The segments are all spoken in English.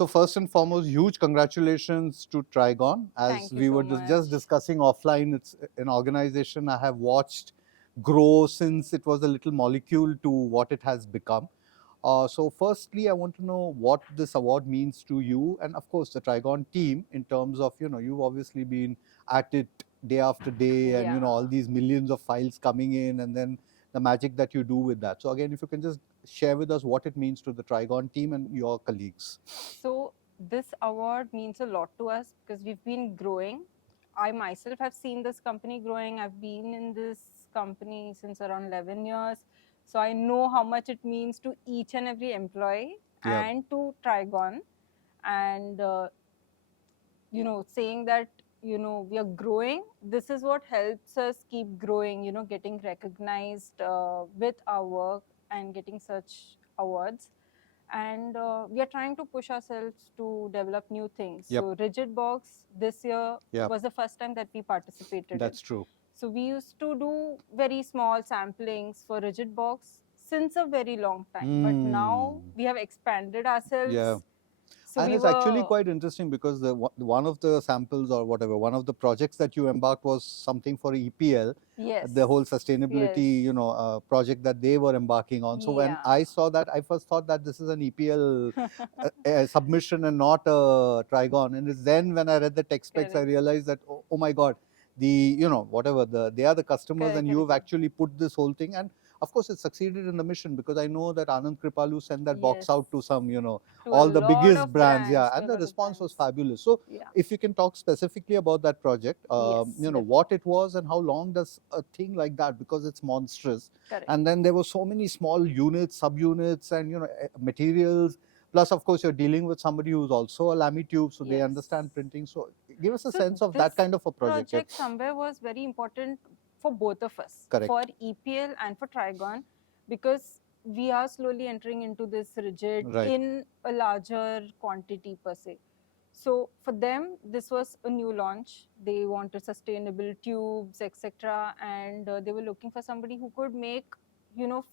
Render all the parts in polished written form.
So first and foremost, huge congratulations to Trigon. As Thank you we so were much. just discussing offline, it's an organization I have watched grow since it was a little molecule to what it has become. So firstly, I want to know what this award means to you and of course the Trigon team in terms of, you've obviously been at it day after day and, Yeah. all these millions of files coming in and then the magic that you do with that. So again, if you can just share with us what it means to the Trigon team and your colleagues. So this award means a lot to us because we've been growing. I myself have seen this company growing. I've been in this company since around 11 years. So I know how much it means to each and every employee Yeah. and to Trigon. And, saying that, we are growing, this is what helps us keep growing, getting recognized with our work and getting such awards. And we are trying to push ourselves to develop new things. Yep. So rigid box this year Yep. was the first time that we participated in. That's true. So we used to do very small samplings for rigid box since a very long time, but now we have expanded ourselves. Yeah. So And we it's actually were quite interesting because one of the samples or whatever, one of the projects that you embarked was something for EPL, yes, the whole sustainability, yes. project that they were embarking on. So when Yeah. I saw that, I first thought that this is an EPL submission and not a Trigon. And it's then when I read the tech specs, I Correct. realized that, oh my God, whatever, they are the customers Correct, and you have correct. actually put this whole thing. And of course, it succeeded in the mission because I know that Anand Kripalu sent that box Yes. out to some, To all a the lot biggest of brands. Yeah. to a And the lot of response was brands. fabulous. So Yeah. if you can talk specifically about that project, Yes, what it was and how long does a thing like that, because it's monstrous. Correct. And then there were so many small units, subunits and, materials. Plus, of course, you're dealing with somebody who's also a lamy tube, so they Yes. understand printing. So give us a So sense of this that kind of a project. project somewhere was very important for both of us, Correct. for EPL and for Trigon, because we are slowly entering into this rigid Right. in a larger quantity per se. So for them, this was a new launch. They wanted sustainable tubes, etc., and they were looking for somebody who could make,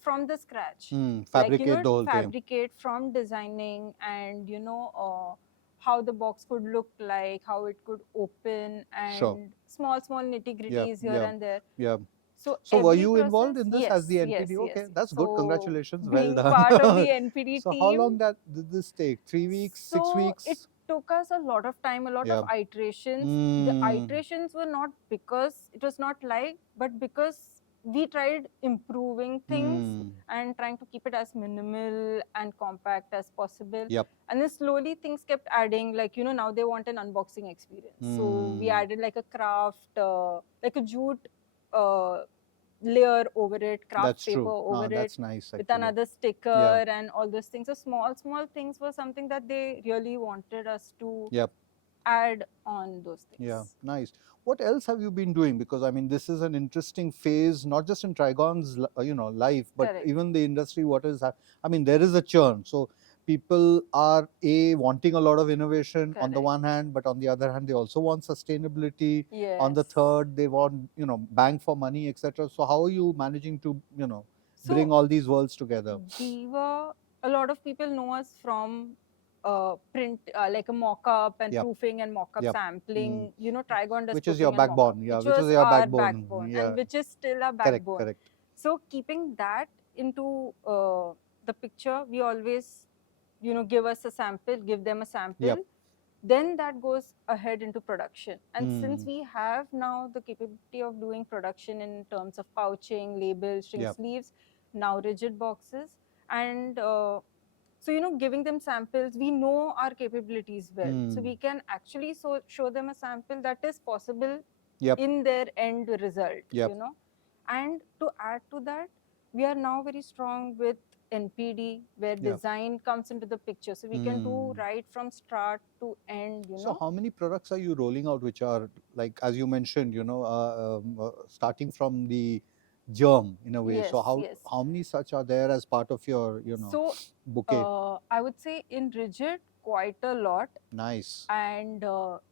from the scratch, Fabricate the whole thing. fabricate from designing and how the box could look like, how it could open, and Sure. small nitty-gritties here and there. Yeah. So were every you involved process, in this yes, as the yes, NPD? yes. Okay, that's good. So Congratulations. Well being done. part of the NPD So team. how long did this take? 3 weeks, 6 So weeks? it took us a lot of time, a lot of Yeah. iterations. The iterations were not because it was not like, but because we tried improving things and trying to keep it as minimal and compact as possible. Yep. And then slowly things kept adding, like, now they want an unboxing experience. So we added like a craft, like a jute layer over it, craft That's paper true. over it, That's nice, with actually. another sticker Yeah. and all those things. So small things were something that they really wanted us to Yep. add on those things. Yeah, nice. What else have you been doing? Because I mean, this is an interesting phase, not just in Trigon's, life, but Correct. even the industry. What is, I mean, there is a churn. So people are wanting a lot of innovation on the Correct. one hand, but on the other hand, they also want sustainability. Yes. On the third, they want, bang for money, etc. So how are you managing to, bring all these worlds together? A lot of people know us from print, like a mock-up and Yep. proofing and mock-up Yep. sampling. Trigon does Which is your proofing and mock-up, backbone. Yeah, which was your our backbone. Yeah. and which is still our Correct, backbone. correct. So keeping that into the picture, we always, give them a sample. Yep. Then that goes ahead into production. And since we have now the capability of doing production in terms of pouching, labels, string Yep. sleeves, now rigid boxes, and so, giving them samples, we know our capabilities well. So we can actually show them a sample that is possible Yep. in their end result, Yep. And to add to that, we are now very strong with NPD, where Yep. design comes into the picture. So we can do right from start to end, So how many products are you rolling out which are, like, as you mentioned, starting from the germ in a way? Yes, So yes. how many such are there as part of your, So bouquet? I would say in rigid, quite a lot. Nice. And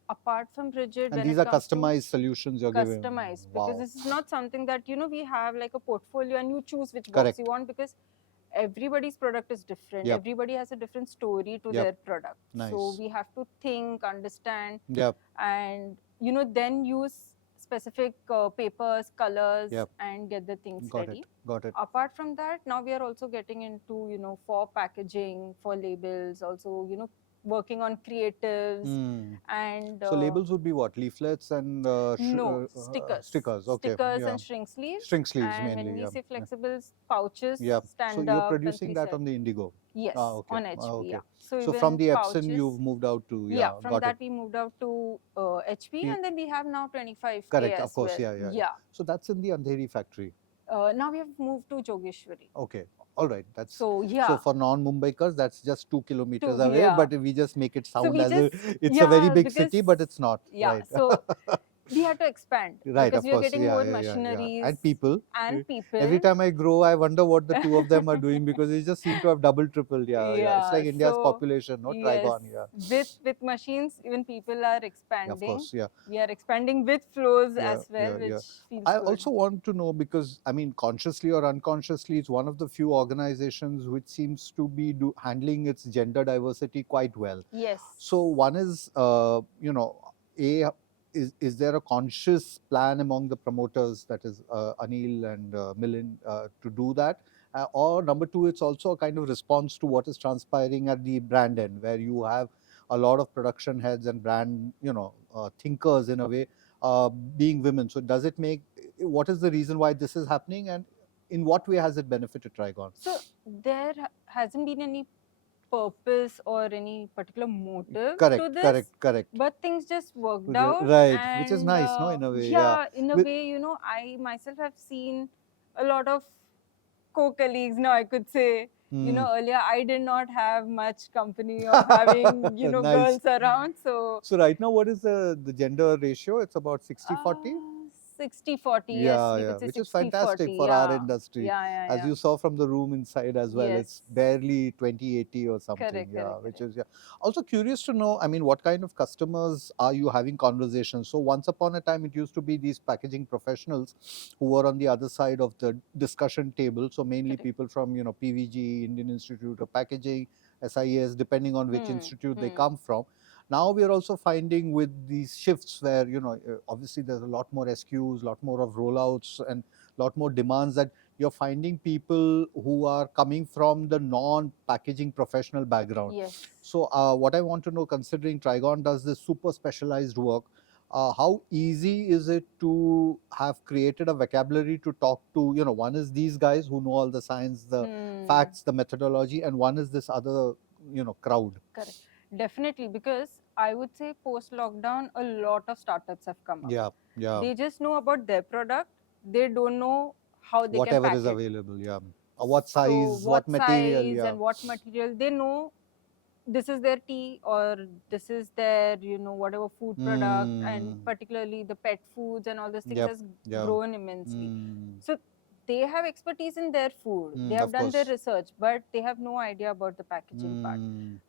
apart from rigid, And when these it are comes customized solutions you're giving. customized, Wow. because this is not something that we have like a portfolio and you choose which box Correct. you want, because everybody's product is different. Yep. Everybody has a different story to Yep. their product. So Nice. we have to think, understand, Yep. and then use specific papers, colors, Yep. and get the things Got ready. it. Got it. Apart from that, now we are also getting into for packaging, for labels, also working on creatives. And So labels would be what? Leaflets and no, stickers. stickers. Okay. Stickers Yeah. and shrink sleeves. Shrink sleeves And when mainly. we Yeah. say Yeah. flexibles, pouches, Yeah. So stand you're up and producing that 3 on the Indigo. Yes, Okay. on HP. Okay. Yeah. So So from even the Epson, pouches. you've moved out to Yeah, from got that it. we moved out to HP, P- and then we have now 25K Correct. Of as course. well. Yeah. Yeah. Yeah. So that's in the Andheri factory. Now we have moved to Jogeshwari. Okay. All right. That's So yeah. so for non-Mumbaikars, that's just 2 kilometers away. yeah. But we just make it So sound we as just if it's a very big city, but it's not. yeah. Right. So we had to expand Right. because Of we are course. getting Yeah. more Yeah. Yeah. Yeah. machineries And people. and people. Every time I grow, I wonder what the two of them are doing because they just seem to have double, tripled. Yeah. Yeah. It's like India's so, population, no? yes, Trigon. Yeah. with machines, even people are expanding. Of course. Yeah. We are expanding with flows Yeah, as well, yeah, which yeah. feels I good. also want to know because I mean, consciously or unconsciously, it's one of the few organizations which seems to be handling its gender diversity quite well. Yes. So one is, a is there a conscious plan among the promoters, that is Anil and Milind, to do that? Or number two, it's also a kind of response to what is transpiring at the brand end, where you have a lot of production heads and brand, thinkers in a way, being women. So does it make, what is the reason why this is happening, and in what way has it benefited Trigon? So there hasn't been any purpose or any particular motive Correct, to this. correct. But things just worked out. Right, And, which is nice, no, in a way. Yeah, in a With- way, I myself have seen a lot of co-colleagues now, I could say. Earlier I did not have much company of having, Nice. girls around. So right now, what is the gender ratio? It's about 60-40? 60-40, yes, Yeah, we yeah, could say which is 60-40, fantastic for yeah. our industry. Yeah. As you saw from the room inside as well, it's Yes. barely 20-80 or something. Correct. Which is, yeah. Also curious to know, I mean, what kind of customers are you having conversations? So once upon a time, it used to be these packaging professionals who were on the other side of the discussion table. So mainly Correct. people from, PVG, Indian Institute of Packaging, SIS, depending on which institute they come from. Now we are also finding with these shifts where, obviously there's a lot more SKUs, lot more of rollouts and lot more demands, that you're finding people who are coming from the non-packaging professional background. Yes. So what I want to know, considering Trigon does this super specialized work, how easy is it to have created a vocabulary to talk to, one is these guys who know all the science, the facts, the methodology, and one is this other, crowd. Correct. Definitely, because I would say post-lockdown, a lot of startups have come up. Yeah. They just know about their product. They don't know how they Whatever can pack is it. available, yeah. What size, So what material, size yeah. and what material. They know this is their tea or this is their, whatever food product, and particularly the pet foods and all those things has grown immensely. So they have expertise in their food. They have done their research, but they have no idea about the packaging part.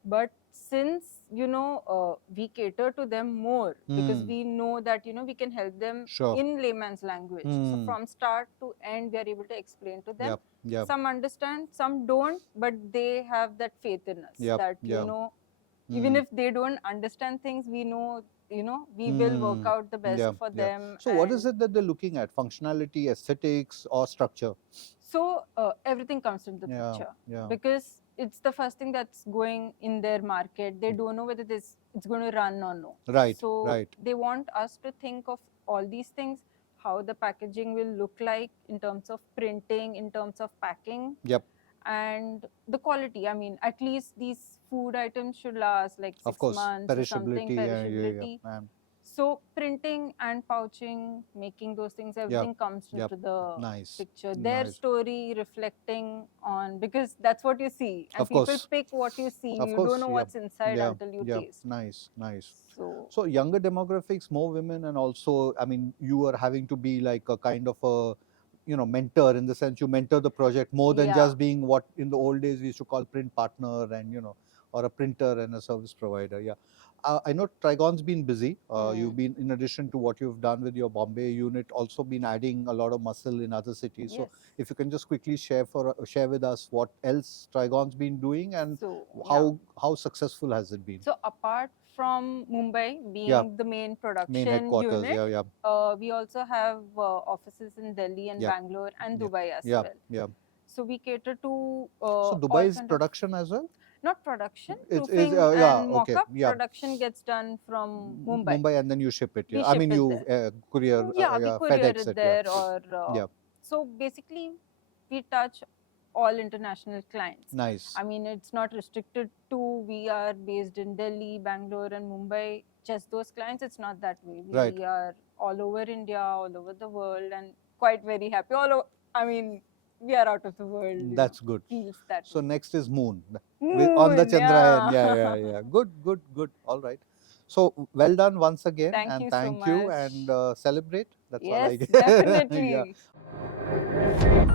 But since, we cater to them more because we know that, we can help them in layman's language. So from start to end, we are able to explain to them. Some understand, some don't, but they have that faith in us that, even if they don't understand things, we know, we will work out the best for them. So what is it that they're looking at? Functionality, aesthetics, or structure? So everything comes into the picture because it's the first thing that's going in their market. They don't know whether it's going to run or no. Right. So they want us to think of all these things, how the packaging will look like in terms of printing, in terms of packing. And the quality. I mean, at least these food items should last like 6 months or something. Perishability. So printing and pouching, making those things, everything comes into the picture. Their story reflecting on, because that's what you see. And people pick what you see. You don't know what's inside until you taste. Nice. So younger demographics, more women, and also, I mean, you are having to be like a kind of a, mentor, in the sense you mentor the project more than just being what in the old days we used to call print partner and, or a printer and a service provider. I know Trigon's been busy. Hmm. You've been, in addition to what you've done with your Bombay unit, also been adding a lot of muscle in other cities. So Yes. if you can just quickly share with us what else Trigon's been doing and So yeah. how successful has it been? So apart from Mumbai Yeah, being the main main production headquarters. unit, Yeah, yeah, we also have offices in Delhi and yeah, Bangalore and yeah, Dubai as yeah, well. yeah. So we cater to So all Dubai's kind of, production as well. not production, It's proofing yeah, and okay, mock-up yeah. production gets done from Mumbai. Mumbai, and then you ship it. We Yeah, I ship mean it you there. courier, Yeah, we yeah, courier FedEx it it. Yeah, there, or yeah. so basically we touch all international clients. Nice. I mean, it's not restricted to we are based in Delhi, Bangalore, and Mumbai, just those clients. It's not that way. We Right. are all over India, all over the world, and quite very happy. All over, I mean, we are out of the world. That's good. Feels that So way. next is Moon. On the Moon, Chandrayaan. yeah. Yeah. Good, good, good. All right. So well done once again, Thank and you so thank you, much. and celebrate. That's all Yes, I get. Yeah. definitely.